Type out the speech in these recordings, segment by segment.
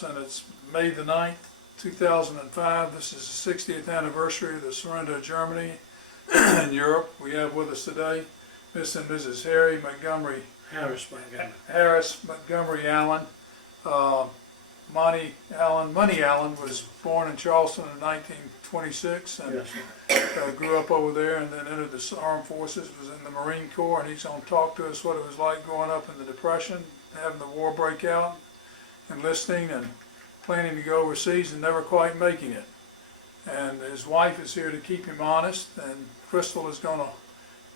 Recounts, and it's May the 9th, 2005. This is the 60th anniversary of the surrender of Germany in Europe. We have with us today Miss and Mrs. Harris Montgomery Allen. Monty Allen was born in Charleston in 1926 and grew up over there, and then entered the armed forces, was in the Marine Corps, and he's going to talk to us what it was like growing up in the Depression, having the war break out, enlisting and planning to go overseas and never quite making it. And his wife is here to keep him honest, and Crystal is going to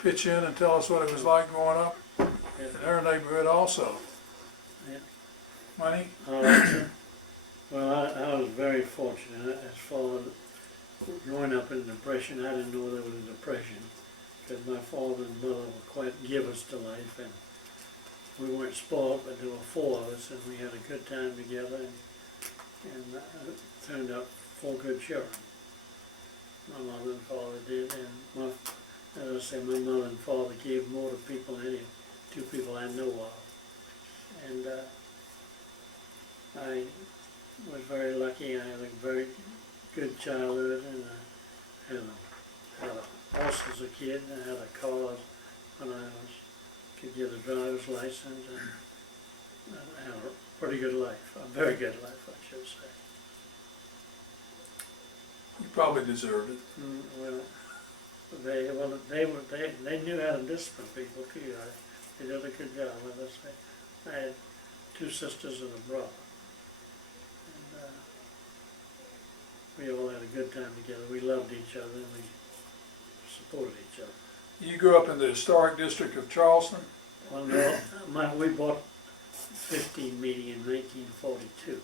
pitch in and tell us what it was like growing up in her neighborhood also. Yeah. Monty? All right, sir. Well, I was very fortunate as far as growing up in the Depression. I didn't know there was a Depression because my father and mother were quite givers to life, and we weren't spoiled, but there were four of us, and we had a good time together, and turned out four good children. My mother and father did, and as I say, my mother and father gave more to people than any two people I know of. And I was very lucky. I had a very good childhood, and I had a horse as a kid, and I had a car when I could get a driver's license, and I had a pretty good life, a very good life, I should say. You probably deserved it. They knew how to discipline people too. They did a good job with us. I had two sisters and a brother, and we all had a good time together. We loved each other, and we supported each other. You grew up in the historic district of Charleston? Well, no, we bought 15 meeting in 1942,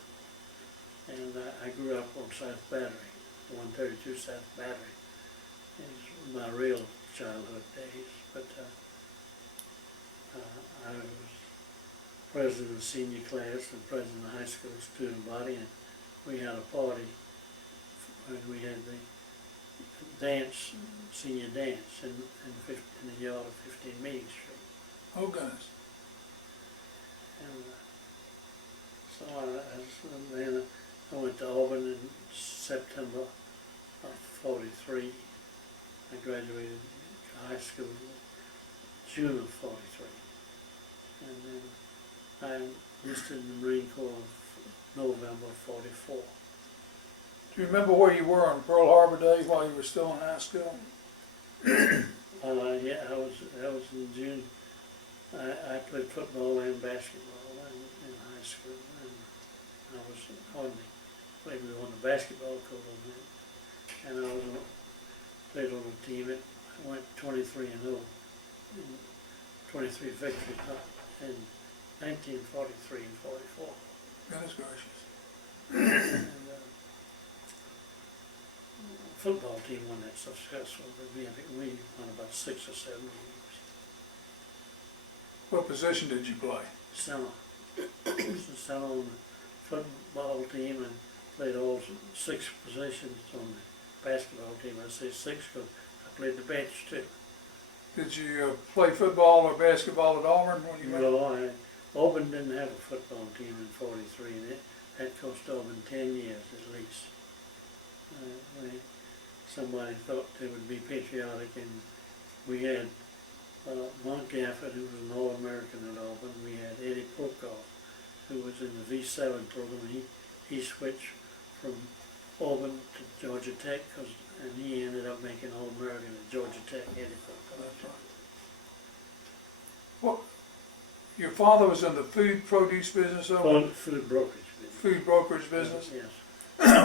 and I grew up on South Battery, 132 South Battery. It was my real childhood days, but I was president of the senior class and president of the high school student body, and we had a party when we had the dance, senior dance in the yard of 15 Meeting Street. Oh, goodness. And then I went to Auburn in September of '43. I graduated high school in June of '43. And then I enlisted in the Marine Corps in November of '44. Do you remember where you were on Pearl Harbor Day while you were still in high school? Yeah, I was in June. I played football and basketball in high school, and I was on the basketball court on that, and I played on a team. I went 23-0, 23 victories in 1943 and '44. Goodness gracious. And, football team wasn't that successful, but we won about 6 or 7 games. What position did you play? Center. Center on the football team, and played all 6 positions on the basketball team. I say 6 because I played the bench too. Did you play football or basketball at Auburn when you went? No, Auburn didn't have a football team in '43, and that cost Auburn 10 years at least. Somebody thought they would be patriotic, and we had Mark Gafford, who was an All-American at Auburn. We had Eddie Pocock, who was in the V7 program. He switched from Auburn to Georgia Tech, and he ended up making All-American at Georgia Tech, Eddie Pocock. That's right. Well, your father was in the food produce business over? Food brokerage business. Food brokerage business? Yes.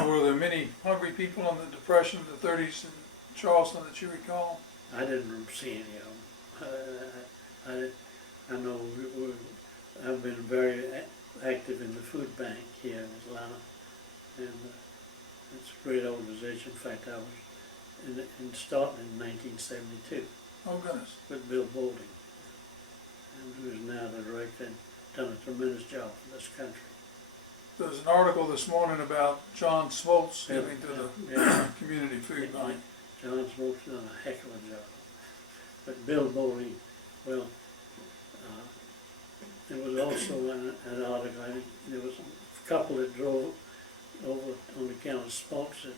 Were there many hungry people in the Depression of the 30s in Charleston that you recall? I didn't see any of them. I know I've been very active in the food bank here in Atlanta, and it's a great organization. In fact, I was starting in 1972. Oh, goodness. With Bill Boulding, and who is now the director and done a tremendous job for this country. There was an article this morning about John Smoltz giving to the community food bank. John Smoltz done a heck of a job. But Bill Boulding, well, there was also an article, there was couple that drove over on account of smokes that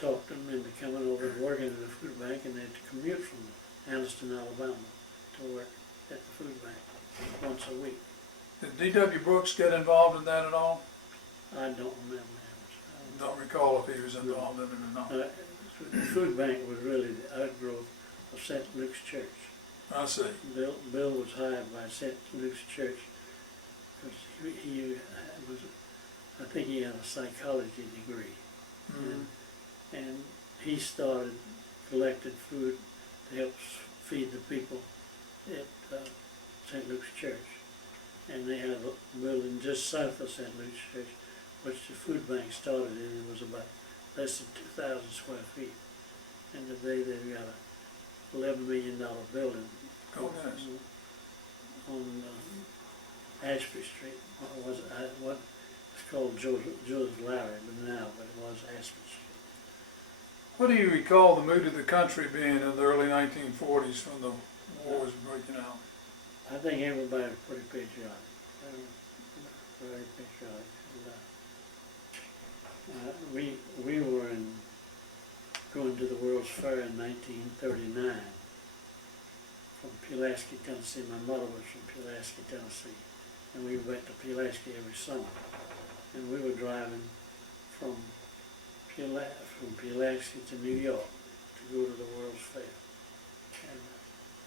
talked them into coming over and working at the food bank, and they had to commute from Anniston, Alabama to work at the food bank once a week. Did D.W. Brooks get involved in that at all? I don't remember. Don't recall if he was involved in it or not. The food bank was really the outgrowth of St. Luke's Church. I see. Bill was hired by St. Luke's Church because he was, I think he had a psychology degree. Mm-hmm. And he started collecting food to help feed the people at St. Luke's Church. And they had a building just south of St. Luke's Church, which the food bank started in. It was about less than 2,000 square feet. And today they've got a $11 million building Oh, yes. on Ashby Street. It's called Joseph Lowry, but it was Ashby Street. What do you recall the mood of the country being in the early 1940s when the war was breaking out? I think everybody was pretty patriotic. Very patriotic. We were going to the World's Fair in 1939 from Pulaski, Tennessee. My mother was from Pulaski, Tennessee, and we went to Pulaski every summer. And we were driving from Pulaski to New York to go to the World's Fair. And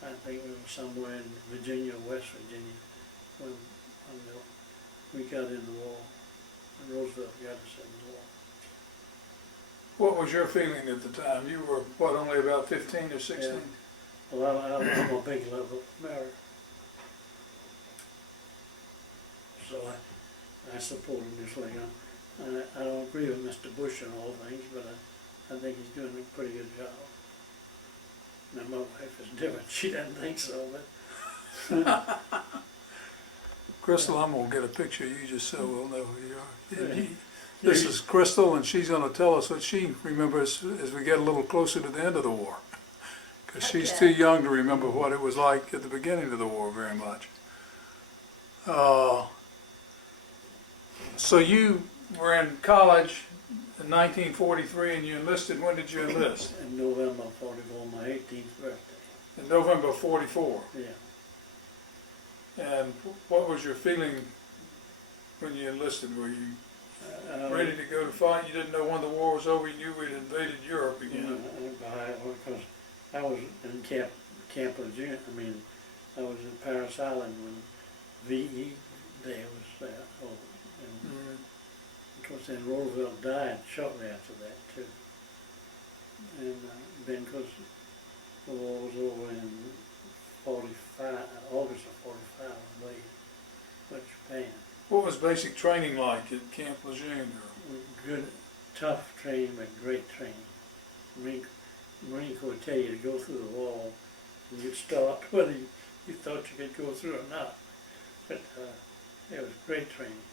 I think we were somewhere in Virginia or West Virginia when we got in the war, and Roosevelt got us in the war. What was your feeling at the time? You were, what, only about 15 or 16? Yeah. Well, I'm a big lover of America. So I support him just like I don't agree with Mr. Bush on all things, but I think he's doing a pretty good job. Now my wife is different. She doesn't think so, but Crystal, I'm going to get a picture of you just so we'll know who you are. This is Crystal, and she's going to tell us what she remembers as we get a little closer to the end of the war. Because she's too young to remember what it was like at the beginning of the war very much. So you were in college in 1943 and you enlisted. When did you enlist? In November 44, my 18th birthday. In November 44. Yeah. And what was your feeling when you enlisted? Were you ready to go to fight? You didn't know when the war was over. You knew we'd invaded Europe again. Because I was in Camp LeJeune. I mean, I was in Paris Island when VE Day was there. And of course, then Roosevelt died shortly after that too. And then, because the war was over in August of 45, I believe, with Japan. What was basic training like at Camp LeJeune? Good, tough training, but great training. Marine Corps would tell you to go through the wall, and you'd start whether you thought you could go through or not. But it was great training.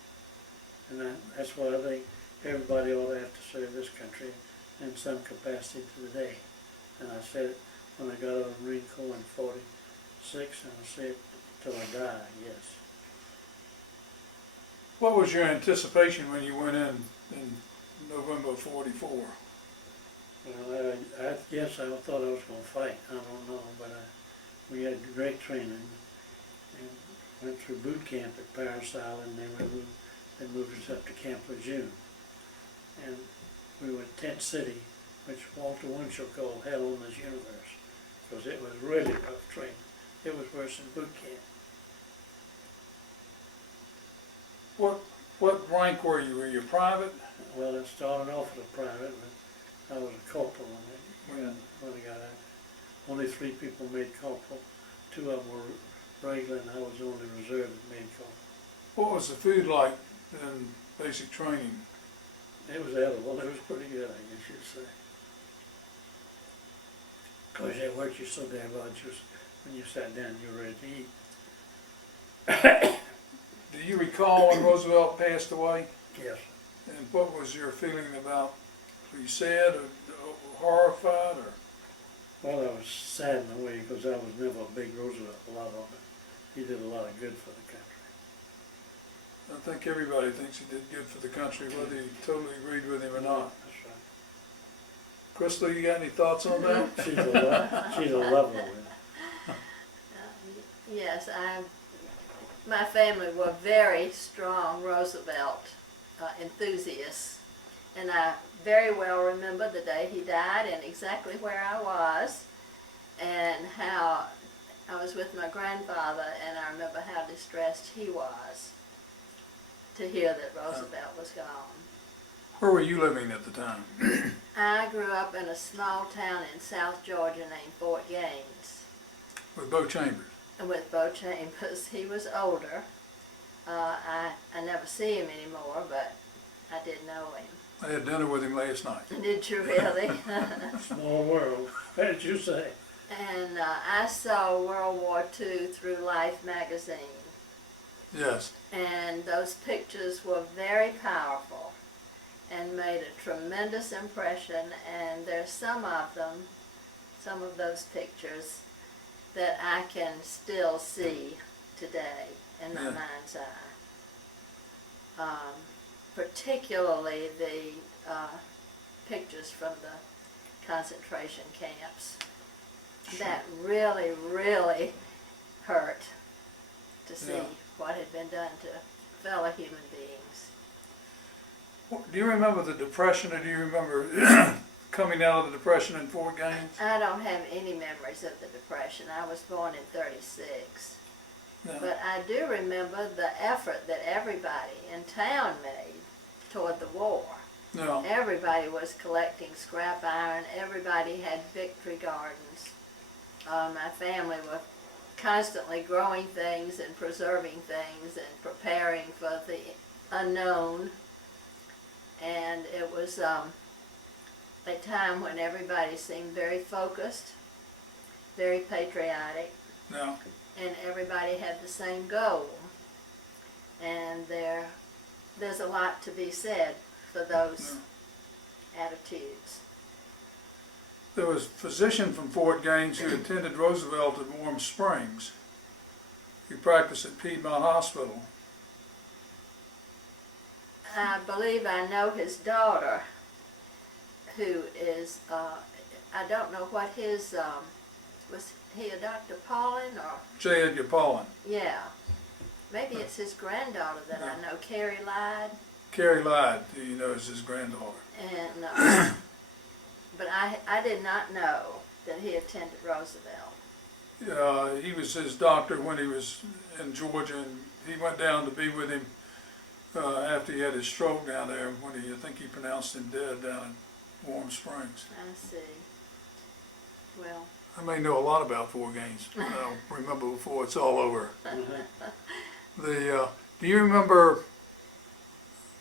And that's why I think everybody ought to have to serve this country in some capacity today. And I said it when I got out of the Marine Corps in 46, and I say it till I die, yes. What was your anticipation when you went in November 44? Well, I guess I thought I was going to fight. I don't know, but we had great training and went through boot camp at Paris Island, and then they moved us up to Camp LeJeune. And we were at Tent City, which Walter Winchell called Hell on this Universe, because it was really rough training. It was worse than boot camp. What rank were you? Were you private? Well, it started off as a private, but I was a corporal when I got out. Only 3 people made corporal. 2 of them were regular, and I was the only reserve that made corporal. What was the food like in basic training? It was edible. It was pretty good, I guess you'd say. Because they worked you so damn hard, when you sat down, you were ready to eat. Do you recall when Roosevelt passed away? Yes. And what was your feeling about? Were you sad or horrified? Or? Well, I was sad in a way because I was never a big Roosevelt lover, but he did a lot of good for the country. I think everybody thinks he did good for the country, whether you totally agreed with him or not. That's right. Crystal, you got any thoughts on that? She's a lover. Yes, my family were very strong Roosevelt enthusiasts, and I very well remember the day he died and exactly where I was, and how I was with my grandfather, and I remember how distressed he was to hear that Roosevelt was gone. Where were you living at the time? I grew up in a small town in South Georgia named Fort Gaines. With Bo Chambers? With Bo Chambers. He was older. I never see him anymore, but I did know him. I had dinner with him last night. Did you really? Small world. What did you say? And I saw World War II through Life magazine. Yes. And those pictures were very powerful and made a tremendous impression, and there's some of those pictures that I can still see today in my mind's eye. Particularly the pictures from the concentration camps. That really, really hurt to see what had been done to fellow human beings. Do you remember the Depression, or do you remember coming out of the Depression in Fort Gaines? I don't have any memories of the Depression. I was born in '36. No. But I do remember the effort that everybody in town made toward the war. No. Everybody was collecting scrap iron. Everybody had victory gardens. My family was constantly growing things and preserving things and preparing for the unknown. And it was a time when everybody seemed very focused, very patriotic, No. and everybody had the same goal. And there's a lot to be said for those attitudes. There was a physician from Fort Gaines who attended Roosevelt at Warm Springs. He practiced at Piedmont Hospital. I believe I know his daughter, who is, I don't know what his, was he a Dr. Paulin or? J. Edgar Paulin. Yeah. Maybe it's his granddaughter that I know, Carrie Lyde. Carrie Lyde, who you know is his granddaughter. And, but I did not know that he attended Roosevelt. He was his doctor when he was in Georgia, and he went down to be with him after he had his stroke down there, when I think he pronounced him dead down in Warm Springs. I see. Well. I may know a lot about Fort Gaines, but I'll remember before it's all over. Do you remember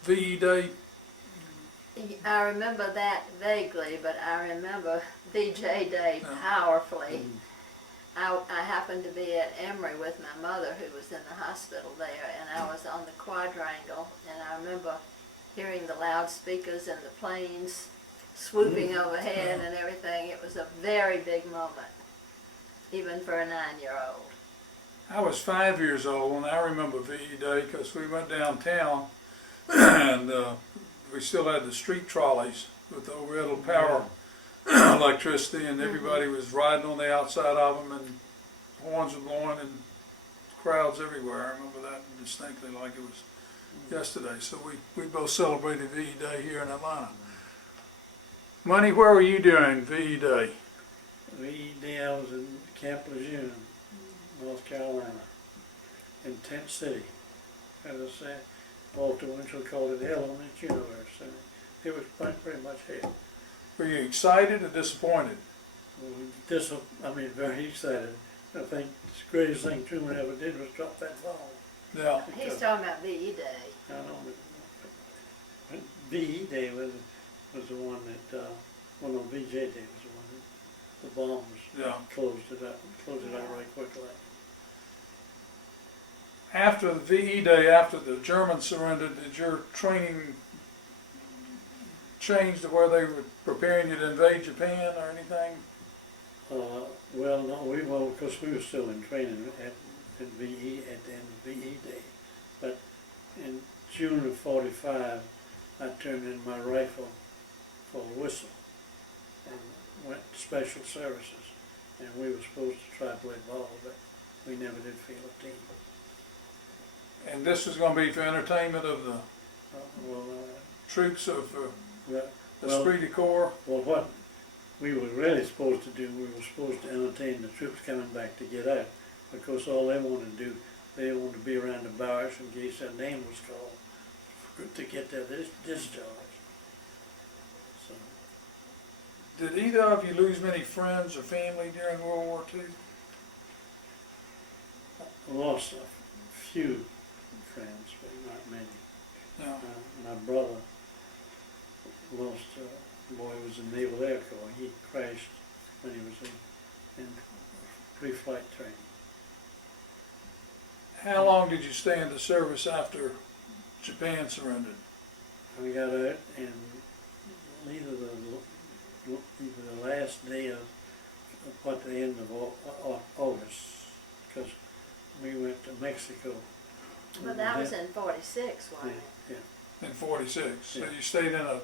VE Day? I remember that vaguely, but I remember VJ Day powerfully. I happened to be at Emory with my mother, who was in the hospital there, and I was on the quadrangle, and I remember hearing the loudspeakers and the planes swooping overhead and everything. It was a very big moment, even for a 9-year-old. I was 5 years old, and I remember VE Day because we went downtown, and we still had the street trolleys with the overhead power electricity, and everybody was riding on the outside of them, and horns were blowing, and crowds everywhere. I remember that distinctly like it was yesterday. So we both celebrated VE Day here in Atlanta. Money, where were you during VE Day? VE Day, I was in Camp LeJeune, North Carolina, in Tent City. As I say, Walter Winchell called it Hell on its universe, and it was pretty much hell. Were you excited or disappointed? Very excited. I think the greatest thing Truman ever did was drop that bomb. Yeah. He's talking about VE Day. I know, but VE Day was the one that, VJ Day was the one that the bombs closed it up right quickly. After the VE Day, after the Germans surrendered, did your training change to where they were preparing you to invade Japan or anything? Well, no, because we were still in training at the end of VE Day. But in June of '45, I turned in my rifle for a whistle and went to special services. And we were supposed to try to play ball, but we never did field a team. And this was going to be for entertainment of the Well, troops of well, esprit de corps. well, what we were really supposed to do, we were supposed to entertain the troops coming back to get out, because all they wanted to do, they wanted to be around the barracks in case their name was called to get their discharge. So, Did either of you lose many friends or family during World War II? I lost a few friends, but not many. No. My brother lost a boy who was in Naval Air Corps. He crashed when he was in pre-flight training. How long did you stay in the service after Japan surrendered? I got out in either the last day of what the end of August, because we went to Mexico. But that was in '46, wasn't it? Yeah. In '46. So Yeah. you stayed in a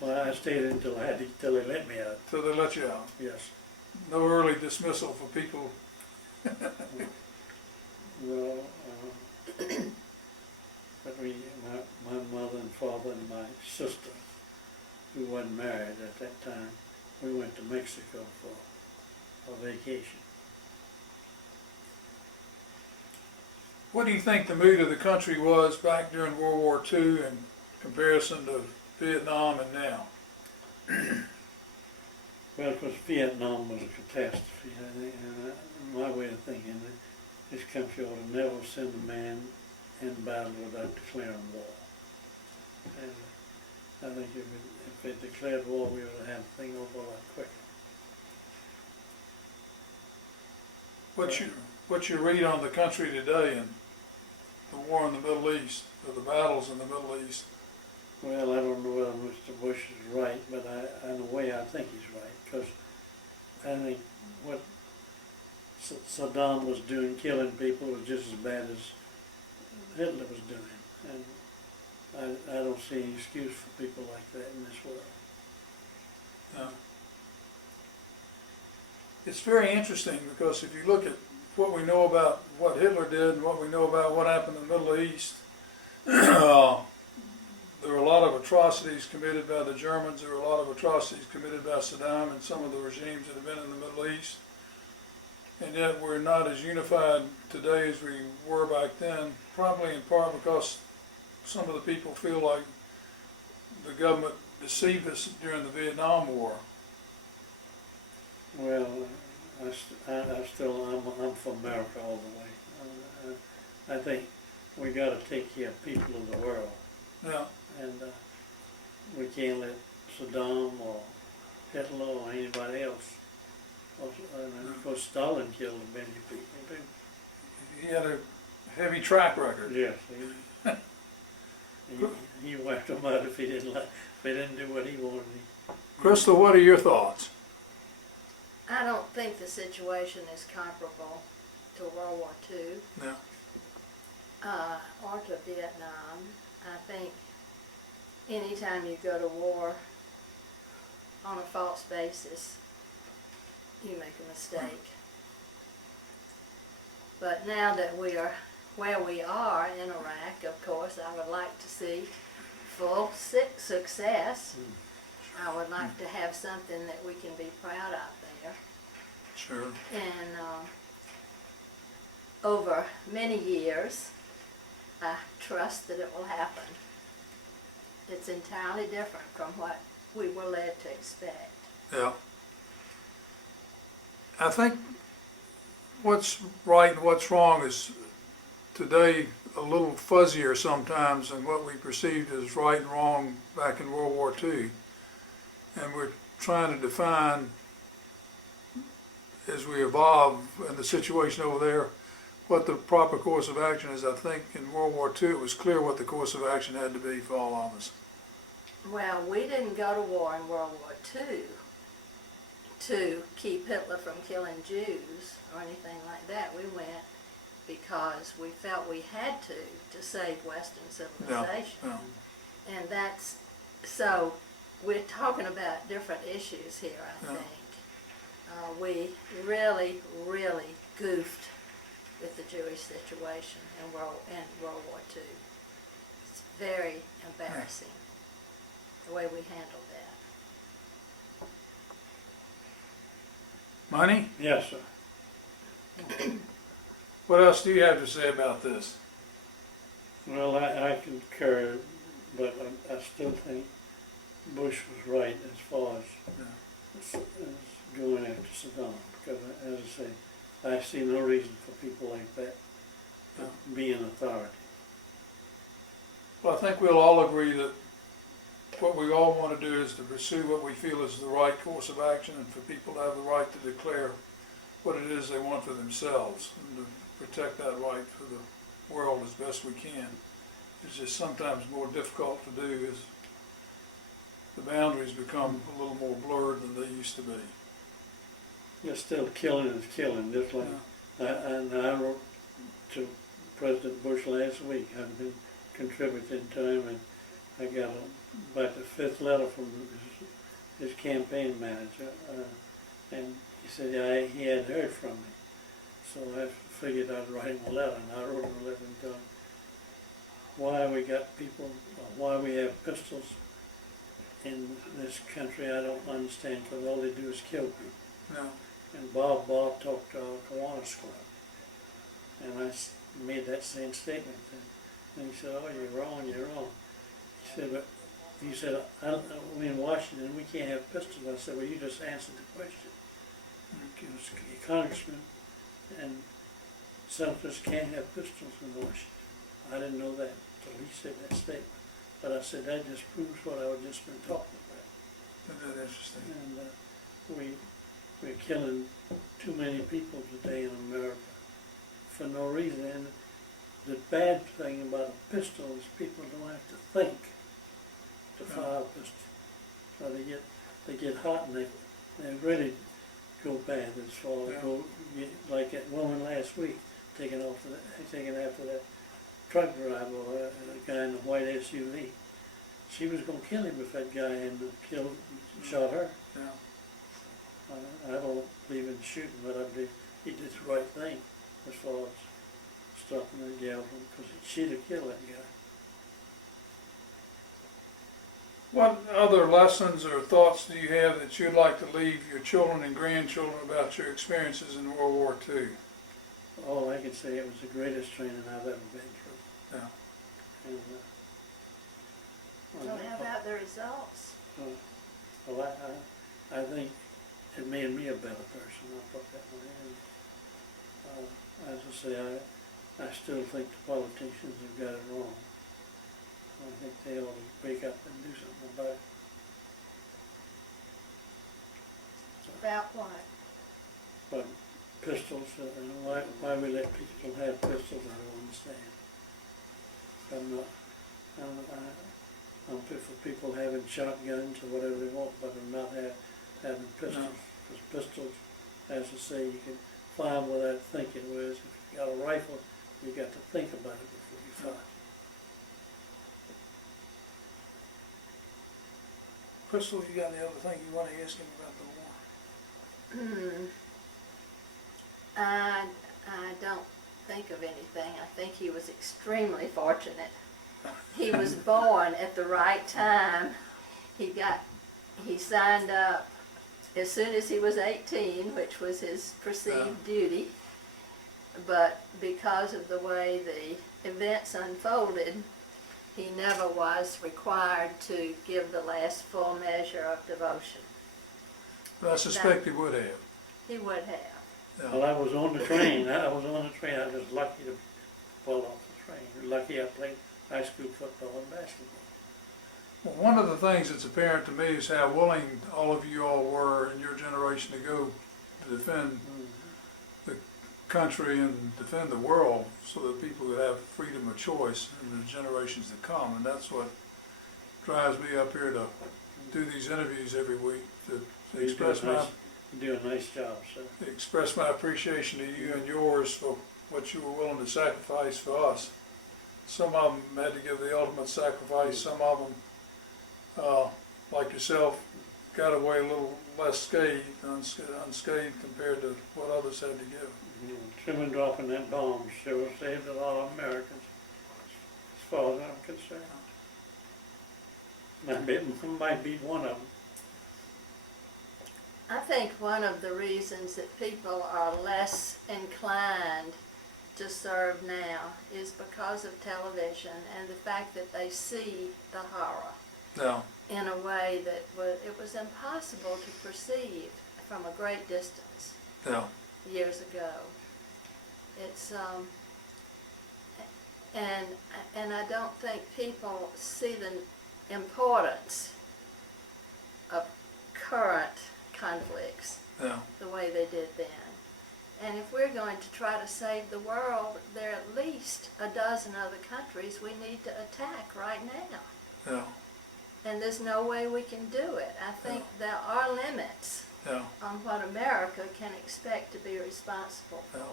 Well, I stayed until till they let me out. till they let you out. Yes. No early dismissal for people. Well, but my mother and father and my sister, who wasn't married at that time, we went to Mexico for a vacation. What do you think the mood of the country was back during World War II in comparison to Vietnam and now? Well, of course, Vietnam was a catastrophe. I think, and my way of thinking, this country ought to never send a man in battle without declaring war. And I think if they declared war, we ought to have the thing over a lot quicker. What's your read on the country today and the war in the Middle East, or the battles in the Middle East? Well, I don't know whether Mr. Bush is right, but in a way I think he's right, because I think what Saddam was doing, killing people, was just as bad as Hitler was doing. And I don't see any excuse for people like that in this world. No. It's very interesting because if you look at what we know about what Hitler did and what we know about what happened in the Middle East, there were a lot of atrocities committed by the Germans, there were a lot of atrocities committed by Saddam and some of the regimes that have been in the Middle East. And yet we're not as unified today as we were back then, probably in part because some of the people feel like the government deceived us during the Vietnam War. Well, I'm for America all the way. I think we got to take care of people of the world. Yeah. And we can't let Saddam or Hitler or anybody else. And of course, Stalin killed many people too. He had a heavy track record. Yes, he wiped them out if they didn't do what he wanted. Crystal, what are your thoughts? I don't think the situation is comparable to World War II Yeah. or to Vietnam. I think anytime you go to war on a false basis, you make a mistake. But now that we are where we are in Iraq, of course, I would like to see full success. I would like to have something that we can be proud of there. Sure. And over many years, I trust that it will happen. It's entirely different from what we were led to expect. Yeah. I think what's right and what's wrong is today a little fuzzier sometimes than what we perceived as right and wrong back in World War II. And we're trying to define, as we evolve in the situation over there, what the proper course of action is. I think in World War II it was clear what the course of action had to be for all of us. Well, we didn't go to war in World War II to keep Hitler from killing Jews or anything like that. We went because we felt we had to save Western civilization. Yeah. And that's, so we're talking about different issues here, I Yeah. think. We really, really goofed with the Jewish situation in World War II. It's very embarrassing, the way we handled that. Money? Yes, sir. What else do you have to say about this? Well, I concur, but I still think Bush was right as far as going after Saddam, because as I say, I see no reason for people like that to be in authority. Well, I think we'll all agree that what we all want to do is to pursue what we feel is the right course of action, and for people to have the right to declare what it is they want for themselves, and to protect that right for the world as best we can. It's just sometimes more difficult to do as the boundaries become a little more blurred than they used to be. You're still killing is killing, just like, I wrote to President Bush last week. I've been contributing to him, and I got about the 5th letter from his campaign manager, and he said he hadn't heard from me. So I figured I'd write him a letter, and I wrote him a letter and told him why we got people, why we have pistols in this country. I don't understand, because all they do is kill people. No. And Bob talked to our Kiwanis Club, and I made that same statement to him. And he said, "Oh, you're wrong, you're wrong." He said, we in Washington, we can't have pistols. I said, "Well, you just answered the question. Because congressmen and senators can't have pistols in Washington." I didn't know that until he said that statement. But I said, that just proves what I was just been talking about. Isn't that interesting? And we're killing too many people today in America for no reason. And the bad thing about a pistol is people don't have to think to fire a pistol. So they get hot and they're ready to go bad as far as like that woman last week taking after that truck driver, a guy in the white SUV. She was going to kill him if that guy hadn't shot her. Yeah. I don't believe in shooting, but I believe he did the right thing as far as stopping that gal, because she'd have killed that guy. What other lessons or thoughts do you have that you'd like to leave your children and grandchildren about your experiences in World War II? All I can say, it was the greatest training I've ever been through. Yeah. And, So how about the results? well, I think it made me a better person. I'll put that way. And, as I say, I still think the politicians have got it wrong. I think they ought to wake up and do something about it. About what? But pistols, why we let people have pistols, I don't understand. I'm for people having shotguns or whatever they want, but I'm not having pistols. Because pistols, as I say, you can fire them without thinking, whereas if you got a rifle, you got to think about it before you fire. Crystal, you got any other thing you want to ask him about the war? I don't think of anything. I think he was extremely fortunate. He was born at the right time. He signed up as soon as he was 18, which was his perceived duty. But because of the way the events unfolded, he never was required to give the last full measure of devotion. But I suspect he would have. He would have. Yeah. Well, I was on the train. I was lucky to fall off the train. Lucky I played high school football and basketball. Well, one of the things that's apparent to me is how willing all of you all were in your generation to go to defend the country and defend the world so that people could have freedom of choice in the generations to come. And that's what drives me up here to do these interviews every week, to express You do a nice job, sir. express my appreciation to you and yours for what you were willing to sacrifice for us. Some of them had to give the ultimate sacrifice. Some of them, like yourself, got away a little less unscathed compared to what others had to give. Trimming dropping that bomb sure saved a lot of Americans, as far as I'm concerned. Might be one of them. I think one of the reasons that people are less inclined to serve now is because of television and the fact that they see the horror Yeah, in a way that it was impossible to perceive from a great distance yeah, years ago. It's and I don't think people see the importance of current conflicts yeah, the way they did then. And if we're going to try to save the world, there are at least a dozen other countries we need to attack right now. yeah, And there's no way we can do it. I think there are limits yeah. on what America can expect to be responsible for. Yeah.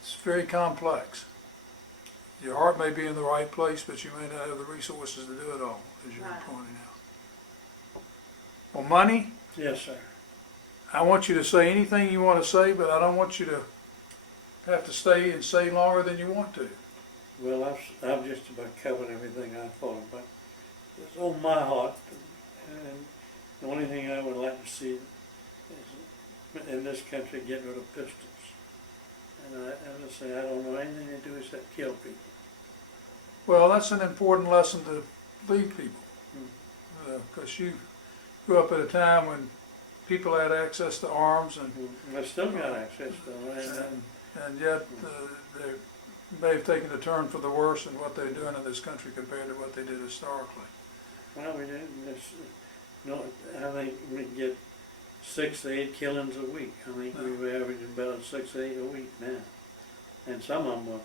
It's very complex. Your heart may be in the right place, but you may not have the resources to do it all, as you were Right. pointing out. Well, money, Yes, sir. I want you to say anything you want to say, but I don't want you to have to stay and say longer than you want to. Well, I've just about covered everything I thought about. It's on my heart, and the only thing I would like to see is in this country get rid of pistols. And as I say, I don't know anything to do except kill people. Well, that's an important lesson to lead people, because you grew up at a time when people had access to arms, and I still got access to them. and yet they may have taken a turn for the worse in what they're doing in this country compared to what they did historically. Well, we didn't. No, I think we get 6 to 8 killings a week. I think we were averaging about 6 to 8 a week now. And some of them were,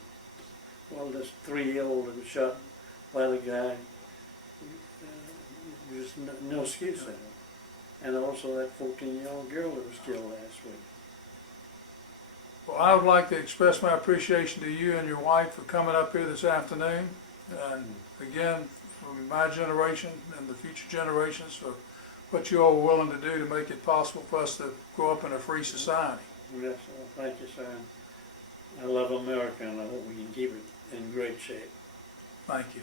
well, this 3-year-old that was shot by the guy, just no excuse at all. And also that 14-year-old girl that was killed last week. Well, I would like to express my appreciation to you and your wife for coming up here this afternoon. And again, from my generation and the future generations, for what you all were willing to do to make it possible for us to grow up in a free society. Yes, well, thank you, sir. I love America, and I hope we can keep it in great shape. Thank you.